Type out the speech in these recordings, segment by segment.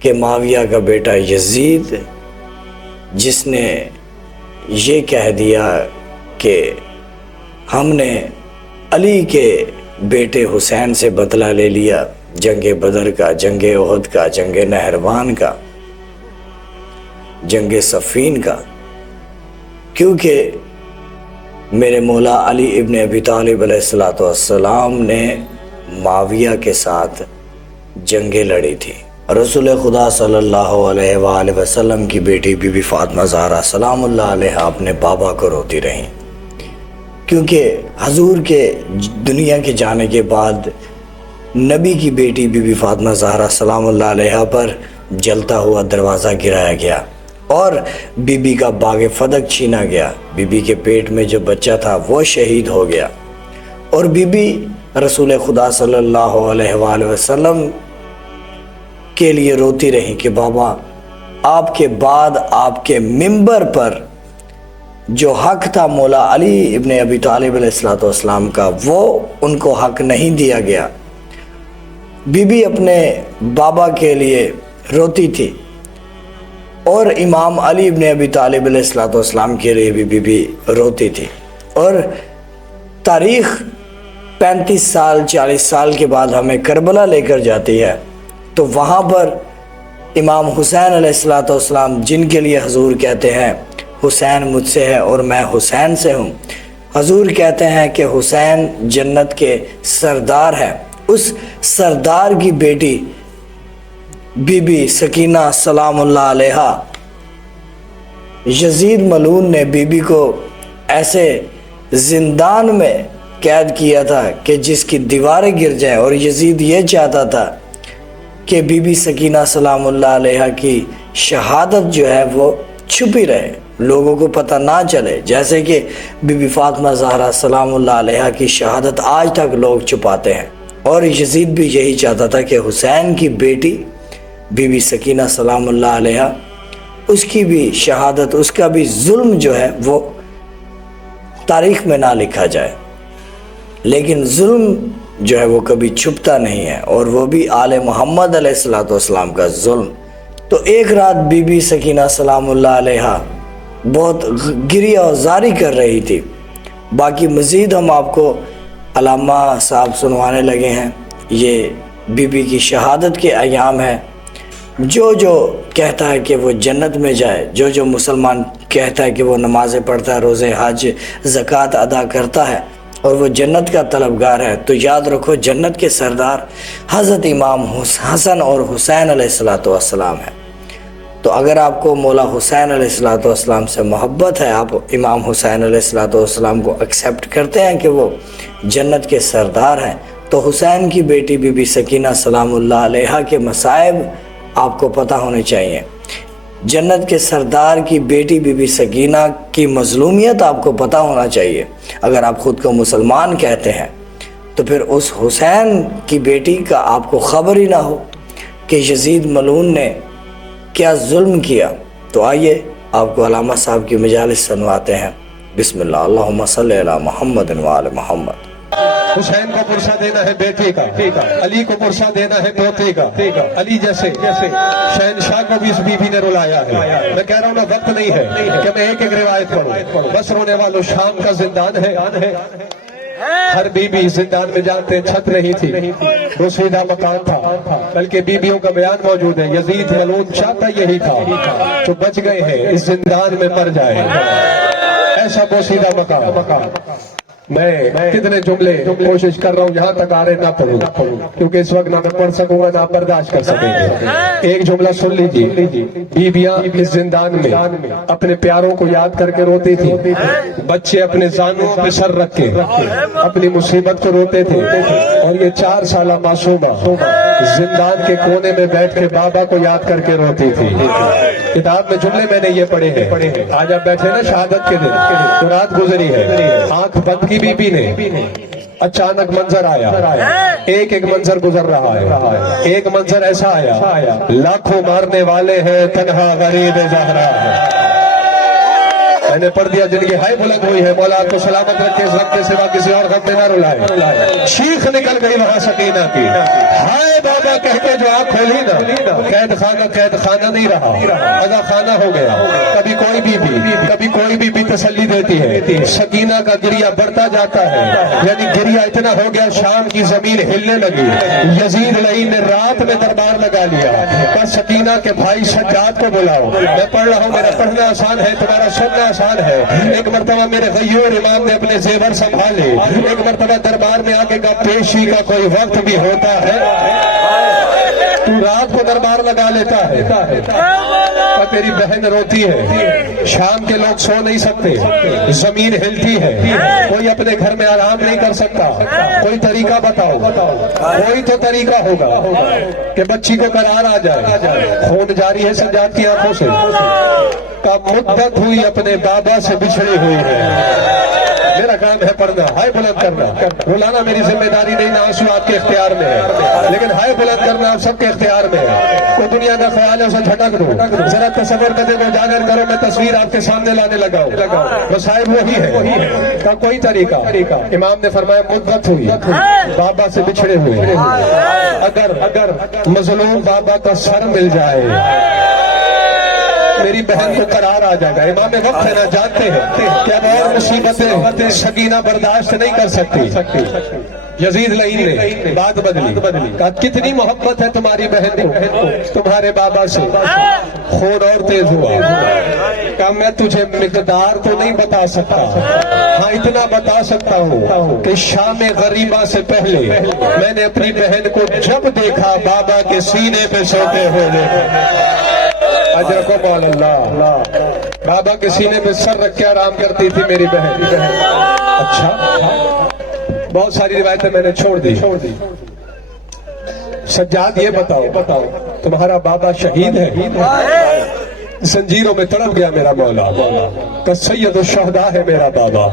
کہ معاویہ کا بیٹا یزید جس نے یہ کہہ دیا کہ ہم نے علی کے بیٹے حسین سے بدلہ لے لیا جنگ بدر کا، جنگ احد کا، جنگ نہروان کا، جنگ صفین کا، کیونکہ میرے مولا علی ابن ابی طالب علیہ السلام نے معاویہ کے ساتھ جنگیں لڑی تھی۔ رسول خدا صلی اللہ علیہ وآلہ وسلم کی بیٹی بی بی فاطمہ زہرا سلام اللہ علیہ اپنے بابا کو روتی رہیں، کیونکہ حضور کے دنیا کے جانے کے بعد نبی کی بیٹی بی بی فاطمہ زہرا سلام اللہ علیہ پر جلتا ہوا دروازہ گرایا گیا اور بی بی کا باغ فدق چھینا گیا۔ بی بی کے پیٹ میں جو بچہ تھا وہ شہید ہو گیا، اور بی بی رسول خدا صلی اللہ علیہ وآلہ وسلم کے لیے روتی رہیں کہ بابا آپ کے بعد آپ کے منبر پر جو حق تھا مولا علی ابن ابی طالب علیہ السلام کا وہ ان کو حق نہیں دیا گیا۔ بی بی اپنے بابا کے لیے روتی تھی، اور امام علی ابن ابی طالب علیہ السلام کے لیے بھی بی بی روتی تھی۔ اور تاریخ 35 سال 40 سال کے بعد ہمیں کربلا لے کر جاتی ہے، تو وہاں پر امام حسین علیہ السلام جن کے لیے حضور کہتے ہیں حسین مجھ سے ہے اور میں حسین سے ہوں، حضور کہتے ہیں کہ حسین جنت کے سردار ہیں۔ اس سردار کی بیٹی بی بی سکینہ سلام اللہ علیہ، یزید ملعون نے بی بی کو ایسے زندان میں قید کیا تھا کہ جس کی دیواریں گر جائیں، اور یزید یہ چاہتا تھا کہ بی بی سکینہ سلام اللہ علیہ کی شہادت جو ہے وہ چھپی رہے، لوگوں کو پتہ نہ چلے، جیسے کہ بی بی فاطمہ زہرا سلام اللہ علیہ کی شہادت آج تک لوگ چھپاتے ہیں۔ اور یزید بھی یہی چاہتا تھا کہ حسین کی بیٹی بی بی سکینہ سلام اللہ علیہ اس کی بھی شہادت، اس کا بھی ظلم جو ہے وہ تاریخ میں نہ لکھا جائے، لیکن ظلم جو ہے وہ کبھی چھپتا نہیں ہے، اور وہ بھی آل محمد علیہ السلام کا ظلم۔ تو ایک رات بی بی سکینہ سلام اللہ علیہ بہت گریہ و زاری کر رہی تھی۔ باقی مزید ہم آپ کو علامہ صاحب سنوانے لگے ہیں، یہ بی بی کی شہادت کے ایام ہے۔ جو جو کہتا ہے کہ وہ جنت میں جائے، جو جو مسلمان کہتا ہے کہ وہ نمازیں پڑھتا ہے، روزے حج زکوٰۃ ادا کرتا ہے اور وہ جنت کا طلبگار ہے، تو یاد رکھو جنت کے سردار حضرت امام حسن اور حسین علیہ السلام ہیں۔ تو اگر آپ کو مولا حسین علیہ السلام سے محبت ہے، آپ امام حسین علیہ السلام کو ایکسیپٹ کرتے ہیں کہ وہ جنت کے سردار ہیں، تو حسین کی بیٹی بی بی سکینہ سلام اللہ علیہ کے مصائب آپ کو پتہ ہونے چاہیے۔ جنت کے سردار کی بیٹی بی بی سکینہ کی مظلومیت آپ کو پتہ ہونا چاہیے۔ اگر آپ خود کو مسلمان کہتے ہیں تو پھر اس حسین کی بیٹی کا آپ کو خبر ہی نہ ہو کہ یزید ملعون نے کیا ظلم کیا۔ تو آئیے آپ کو علامہ صاحب کی مجالس سنواتے ہیں۔ بسم اللہ، اللہم صلی علی محمد وآل محمد۔ حسین کو پرسہ دینا ہے بیٹے کا، علی کو پرسہ دینا ہے پوتے کا، علی جیسے شہنشاہ کو بھی اس بی بی نے رلایا ہے۔ میں کہہ رہا ہوں نا، وقت نہیں ہے کہ میں ایک ایک روایت پڑھوں، بس رونے والوں شام کا زندان ہے۔ ہر بی بی زندان میں جانتے چھت نہیں تھی، بوسیدہ مکان تھا، بلکہ بیویوں کا بیان موجود ہے۔ یزید ملعون چاہتا یہی تھا، جو بچ گئے ہیں اس زندان میں مر جائے، ایسا بوسیدہ مکان۔ میں کتنے جملے کوشش کر رہا ہوں یہاں تک آ رہے نہ پڑھوں، کیونکہ اس وقت نہ میں پڑھ سکوں گا نہ برداشت کر سکیں گے۔ ایک جملہ سن لیجیے، بیویاں اس زندان میں اپنے پیاروں کو یاد کر کے روتی تھی، بچے اپنے زانوں پہ سر رکھ کے اپنی مصیبت کو روتے تھے، اور یہ 4 سالہ معصومہ زندان کے کونے میں بیٹھ کے بابا کو یاد کر کے روتی تھی۔ کتاب میں جملے میں نے یہ پڑھے ہیں۔ آج آپ بیٹھے نا شہادت کے دن، تو رات گزری ہے، آنکھ بند کی بی بی نے، اچانک منظر آیا، ایک ایک منظر گزر رہا ہے۔ ایک منظر ایسا آیا، لاکھوں مارنے والے ہیں تنہا غریب زہرا ہے۔ میں نے پڑھ دیا جن کی ہائے بلند ہوئی ہے، مولا آپ کو سلامت رکھے، اس غم کے سوا کسی اور غم میں نہ رلائے۔ چیخ نکل گئی وہاں سکینہ کی، ہائے بابا کہہ کے جو آنکھ کھولی نا، قید خانہ نہیں رہا، ادا خانہ ہو گیا۔ کبھی کوئی بی تسلی دیتی ہے، سکینہ کا گریہ بڑھتا جاتا ہے، یعنی گریہ اتنا ہو گیا شام کی زمین ہلنے لگی۔ یزید لعین نے رات میں دربار لگا لیا، بس سکینہ کے بھائی سجاد کو بلاؤ، میں پڑھ رہا ہوں، میرا پڑھنا آسان ہے، تمہارا سننا آسان ہے۔ ایک مرتبہ میرے غیور امام نے اپنے زیور سنبھالے، ایک مرتبہ دربار میں آگے کا پیشی کا کوئی وقت بھی ہوتا ہے، تو رات کو دربار لگا لیتا ہے۔ اور تیری بہن روتی ہے، شام کے لوگ سو نہیں سکتے، زمین ہلتی ہے، کوئی اپنے گھر میں آرام نہیں کر سکتا، کوئی طریقہ بتاؤ، کوئی تو طریقہ ہوگا کہ بچی کو قرار آ جائے۔ خون جاری ہے سجاد کی آنکھوں سے، کا مدت ہوئی اپنے بابا سے بچھڑے ہوئے ہیں۔ میرا کام ہے پڑھنا، ہائے بلند کرنا، رلانا میری ذمہ داری نہیں، نہ آنسو آپ کے اختیار میں ہے، لیکن ہائے بلند کرنا آپ سب کے اختیار میں ہے۔ کوئی دنیا کا خیال ہے اسے جھٹک دو، ذرا تصور کرنے کو اجاگر کرو، میں تصویر آپ کے سامنے لانے لگا ہوں، مسائل وہی ہے، کا کوئی طریقہ۔ امام نے فرمایا مدت ہوئی بابا سے بچھڑے ہوئے، اگر مظلوم بابا کا سر مل جائے میری بہن کو قرار آ جائے گا۔ امام وقت ہے نا، جانتے ہیں کہ اب اور مصیبتیں سکینہ برداشت نہیں کر سکتی۔ یزید لعین نے بات بدلی، کہا کتنی محبت ہے تمہاری بہن کو تمہارے بابا سے، خون اور تیز ہوا، کہا میں تجھے مقدار تو نہیں بتا سکتا، ہاں اتنا بتا سکتا ہوں کہ شام غریبہ سے پہلے میں نے اپنی بہن کو جب دیکھا بابا کے سینے پہ سوتے ہوئے، اجرکم مولا اللہ، بابا کے سینے پہ سر رکھ کے آرام کرتی تھی میری بہن۔ اچھا، بہت ساری روایتیں میں نے چھوڑ دی۔ سجاد یہ بتاؤ تمہارا بابا شہید ہے؟ زنجیروں میں تڑپ گیا میرا مولا، کہ سید الشہداء ہے میرا بابا۔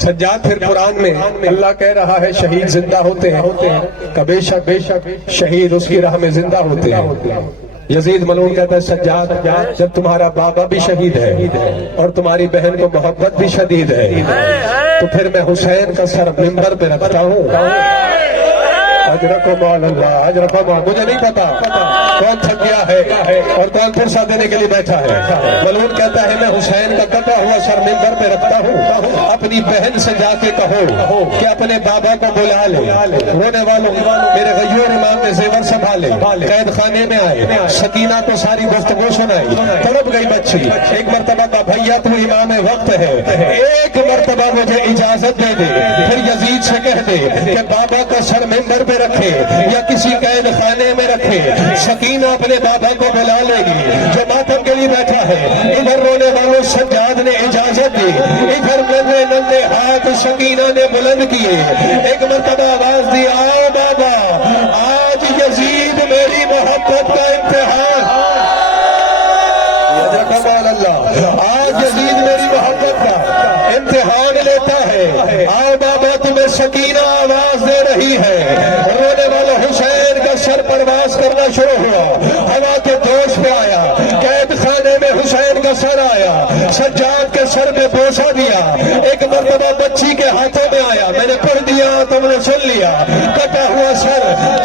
سجاد پھر قرآن میں اللہ کہہ رہا ہے شہید زندہ ہوتے ہیں، کہ بے شک شہید اس کی راہ میں زندہ ہوتے ہیں۔ یزید ملعون کہتا ہے سجاد جب تمہارا بابا بھی شہید ہے اور تمہاری بہن کو محبت بھی شدید ہے، تو پھر میں حسین کا سر منبر پہ رکھتا ہوں۔ اجرکم اللہ، اجرکم، مجھے نہیں پتا کون تھک گیا ہے اور کون فرصت دینے کے لیے بیٹھا ہے۔ ملعون کہتا ہے میں حسین کا کٹا ہوا سر منبر پہ رکھتا ہوں، اپنی بہن سے جا کے کہو کہ اپنے بابا کو بلا لے۔ رونے والوں میرے غیور امام نے زیور سنبھالے، قید خانے میں آئے، سکینہ کو ساری گفتگو سنائی، تڑپ گئی بچی۔ ایک مرتبہ کا بھیا تو امام وقت ہے، ایک مرتبہ مجھے اجازت دے دے، پھر یزید سے کہہ دے کہ بابا کا سر منبر پہ رکھے یا کسی قید خانے میں رکھے، سکینہ اپنے بابا کو بلا لے گی جو ماتم کے لیے بیٹھا ہے۔ ادھر رونے والوں سجاد نے اجازت دی، ادھر ننھے ہاتھ سکینہ نے بلند کیے، ایک مرتبہ آواز دی آؤ بابا، آج یزید میری محبت کا امتحان، آج یزید میری محبت کا امتحان لیتا ہے، آؤ بابا تمہیں سکینہ آواز دے رہی ہے۔ رونے والا حسین کا سر پرواز کرنا شروع ہوا، ہوا کے جوش پہ آیا، قید خانے میں حسین کا سر آیا، سجاد کے سر میں بوسہ دیا، ایک مرتبہ بچی کے ہاتھوں میں آیا، میں نے پڑھ دیا تم نے سن لیا، کٹا ہوا سر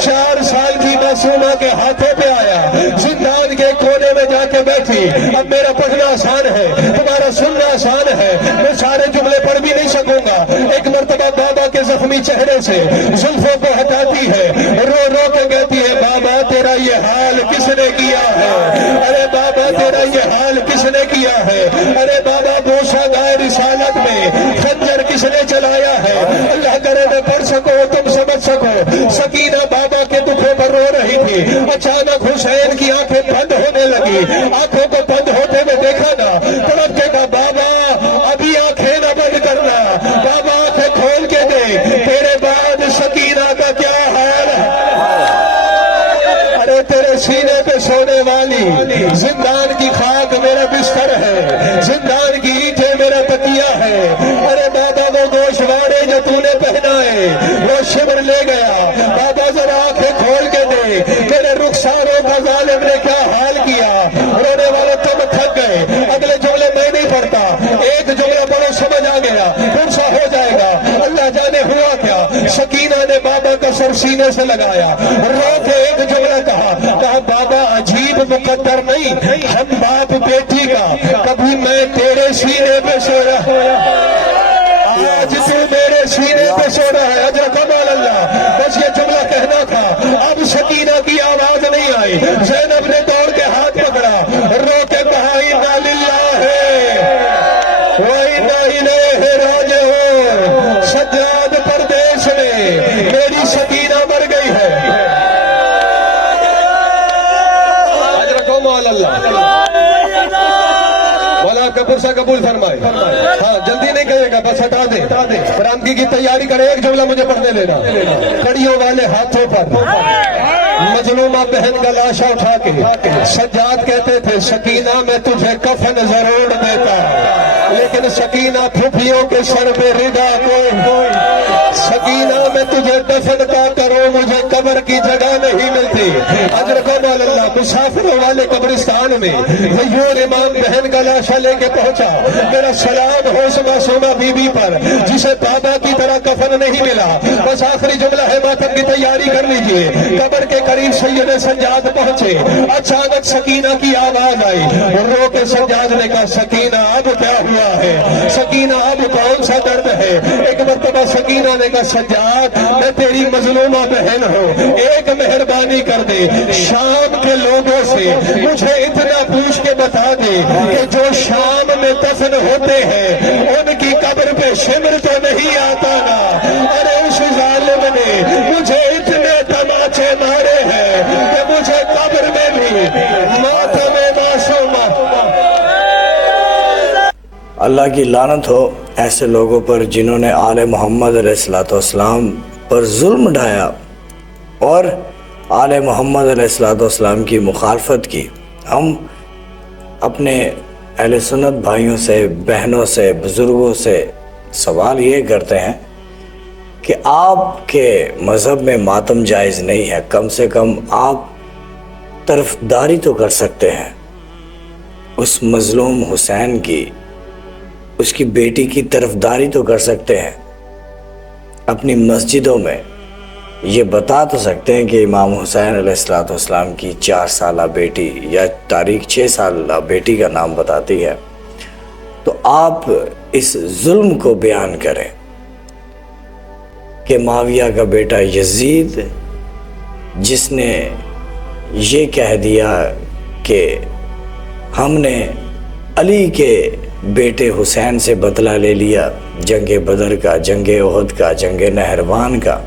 4 سال کی معصومہ کے ہاتھوں پہ آیا، زندان کے کونے میں جا کے بیٹھی۔ اب میرا پڑھنا آسان ہے، تمہارا سننا آسان ہے، میں سارے جملے پڑھ بھی نہیں سکوں گا۔ ایک مرتبہ بابا کے زخمی چہرے سے زلفوں کو ہٹاتی ہے، رو رو کے کہتی ہے بابا تیرا یہ حال کس نے کیا ہے، ارے بابا تیرا یہ حال کس نے کیا ہے، ارے بابا بوسہ گائے رسالت میں خنجر کس نے چلایا ہے، اللہ کرے میں پڑھ سکو تم سمجھ سکو۔ سکینہ بابا کے دکھوں پر رو رہی تھی، اچانک حسین کی آنکھیں بند ہونے لگی، آنکھوں کو بند ہوتے ہوئے دیکھا نا، تڑپ کے کہا بابا ابھی آنکھیں نہ بند کرنا، بابا آنکھیں کھول کے دے، تیرے بعد سکینہ کا کیا حال ہے، ارے تیرے سینے پہ سونے والی، زندان کی خاک میرا بستر ہے، زندان کی اینٹیں میرا تکیہ ہے، ارے بابا وہ گوشوارے جو تو نے پہنائے وہ شبر لے گیا، بابا ذرا آنکھیں کھول کے دے، میرے رخساروں کا ظالم نے کیا حال کیا۔ رونے والے تم تھک گئے، اگلے جملے میں نہیں سینے سے لگایا، رو کے ایک جملہ کہا بابا عجیب مقدر نہیں، ہم باپ بیٹی کا، کبھی میں تیرے سینے پہ سویا، آج تو میرے سینے پہ سو رہا ہے، اجر کمال اللہ۔ بس یہ جملہ کہنا تھا، اب سکینہ کی آواز نہیں آئی، زینب نے دوڑ کے ہاتھ پکڑا، رو کے کہا انا للہ وَإِنَّا إِلَيْهِ رَاجِعُونَ، سجاد پردیس میں میری سکینہ مر گئی ہے۔ اجر کمال اللہ۔ مولا کپور سے قبول فرمائے۔ ہاں جلدی نہیں کہے گا، بس ہٹا دے، برآمدگی کی تیاری کرے، ایک جملہ مجھے پڑھنے لینا۔ کڑیوں والے ہاتھوں پر مظلومہ بہن کا لاشا اٹھا کے سجاد کہتے تھے سکینہ میں تجھے کفن ضرور دیتا، لیکن سکینہ پھوپھیوں کے سر پہ ردا کوئی، سکینہ میں تجھے دفن کا کرو، مجھے قبر کی جگہ نہیں ملتی۔ اجر کمال اللہ۔ مسافروں والے قبرستان میں غیور امام بہن کا لاشا لے کے پہنچا، میرا سلام ہو معصومہ بی بی پر جسے بابا کی طرح کفن نہیں ملا۔ بس آخری جملہ ہے، ماتم کی تیاری کر لیجئے۔ قبر کے قریب سید سجاد پہنچے، اچانک سکینہ کی آواز آئی، رو کے سجاد نے کہا سکینہ اب کیا ہوا ہے، سکینہ اب کون سا درد ہے؟ ایک مرتبہ سکینہ نے کہا سجاد میں تیری مظلومہ بہن ہوں، ایک مہربانی کر دے، شام کے لوگوں سے مجھے اتنا پوچھ کے بتا دے کہ جو شام میں دفن ہوتے ہیں ان کی قبر پہ شمر تو نہیں آتا نا؟ ارے اس ظالم نے مجھے اتنے تماچے مارے ہیں کہ مجھے قبر میں بھی ماتم معصومہ۔ اللہ کی لعنت ہو ایسے لوگوں پر جنہوں نے آل محمد علیہ السلام پر ظلم ڈھایا اور آل محمد علیہ السلام کی مخالفت کی۔ ہم اپنے اہل سنت بھائیوں سے، بہنوں سے، بزرگوں سے سوال یہ کرتے ہیں کہ آپ کے مذہب میں ماتم جائز نہیں ہے، کم سے کم آپ طرفداری تو کر سکتے ہیں اس مظلوم حسین کی، اس کی بیٹی کی طرفداری تو کر سکتے ہیں، اپنی مسجدوں میں یہ بتا تو سکتے ہیں کہ امام حسین علیہ السلام کی 4 سالہ بیٹی یا تاریخ 6 سالہ بیٹی کا نام بتاتی ہے، تو آپ اس ظلم کو بیان کریں کہ معاویہ کا بیٹا یزید جس نے یہ کہہ دیا کہ ہم نے علی کے بیٹے حسین سے بدلہ لے لیا، جنگ بدر کا، جنگ احد کا، جنگ نہروان کا،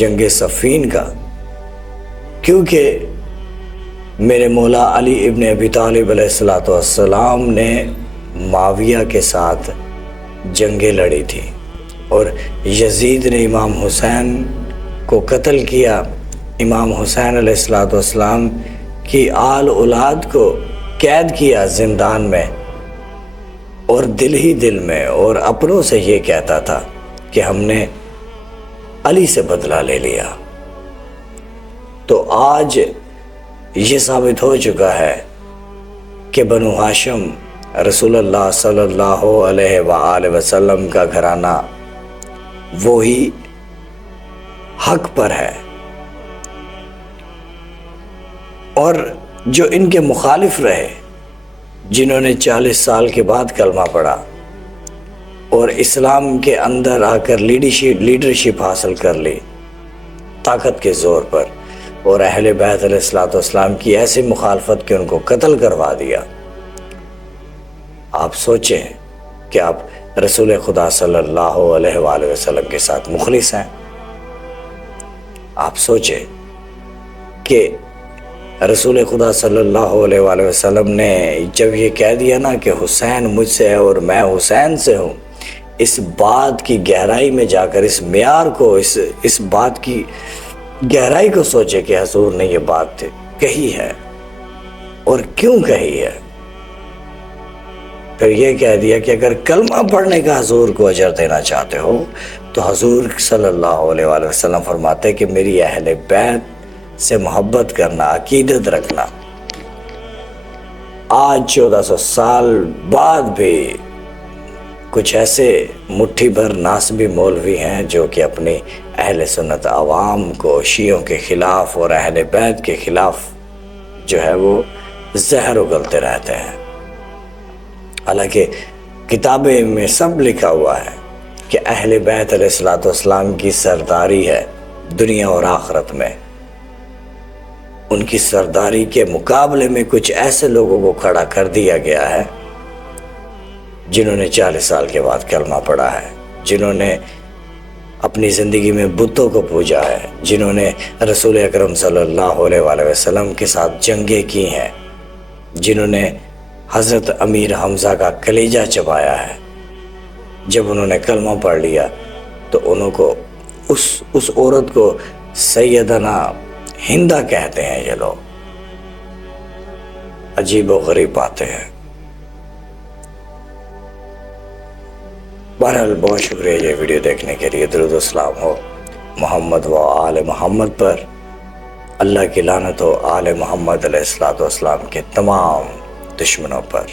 جنگ صفین کا، کیونکہ میرے مولا علی ابن ابی طالب علیہ السلام نے معاویہ کے ساتھ جنگیں لڑی تھی اور یزید نے امام حسین کو قتل کیا، امام حسین علیہ السلام کی آل اولاد کو قید کیا زندان میں، اور دل ہی دل میں اور اپنوں سے یہ کہتا تھا کہ ہم نے علی سے بدلہ لے لیا۔ تو آج یہ ثابت ہو چکا ہے کہ بنو ہاشم رسول اللہ صلی اللہ علیہ وآلہ وسلم کا گھرانہ وہی حق پر ہے، اور جو ان کے مخالف رہے، جنہوں نے 40 سال کے بعد کلمہ پڑھا اور اسلام کے اندر آ کر لیڈرشپ حاصل کر لی طاقت کے زور پر، اور اہل بیت علیہ السلام کی ایسی مخالفت کہ ان کو قتل کروا دیا۔ آپ سوچیں کہ آپ رسول خدا صلی اللہ علیہ وآلہ وسلم کے ساتھ مخلص ہیں۔ آپ سوچیں کہ رسول خدا صلی اللہ علیہ وآلہ وسلم نے جب یہ کہہ دیا نا کہ حسین مجھ سے ہے اور میں حسین سے ہوں، اس بات کی گہرائی میں جا کر اس معیار کو، اس بات کی گہرائی کو سوچے کہ حضور نے یہ بات کہی ہے اور کیوں کہی ہے۔ پھر یہ کہہ دیا کہ اگر کلمہ پڑھنے کا حضور کو اجر دینا چاہتے ہو تو حضور صلی اللہ علیہ وآلہ وسلم فرماتے کہ میری اہل بیت سے محبت کرنا، عقیدت رکھنا۔ آج 1400 سال بعد بھی کچھ ایسے مٹھی بھر ناسبی مولوی ہیں جو کہ اپنی اہل سنت عوام کو شیعوں کے خلاف اور اہل بیت کے خلاف جو ہے وہ زہر اگلتے رہتے ہیں۔ حالانکہ کتابیں میں سب لکھا ہوا ہے کہ اہل بیت علیہ السلام کی سرداری ہے دنیا اور آخرت میں۔ ان کی سرداری کے مقابلے میں کچھ ایسے لوگوں کو کھڑا کر دیا گیا ہے جنہوں نے 40 سال کے بعد کلمہ پڑھا ہے، جنہوں نے اپنی زندگی میں بتوں کو پوجا ہے، جنہوں نے رسول اکرم صلی اللہ علیہ وآلہ وسلم کے ساتھ جنگیں کی ہیں، جنہوں نے حضرت امیر حمزہ کا کلیجہ چبایا ہے۔ جب انہوں نے کلمہ پڑھ لیا تو انہوں کو اس عورت کو سیدنا ہندہ کہتے ہیں۔ یہ لوگ عجیب و غریب باتیں ہیں۔ بہرحال بہت شکریہ یہ ویڈیو دیکھنے کے لیے۔ درود و سلام ہو محمد و آل محمد پر۔ اللہ کی لعنت ہو آل محمد علیہ السلام کے تمام دشمنوں پر۔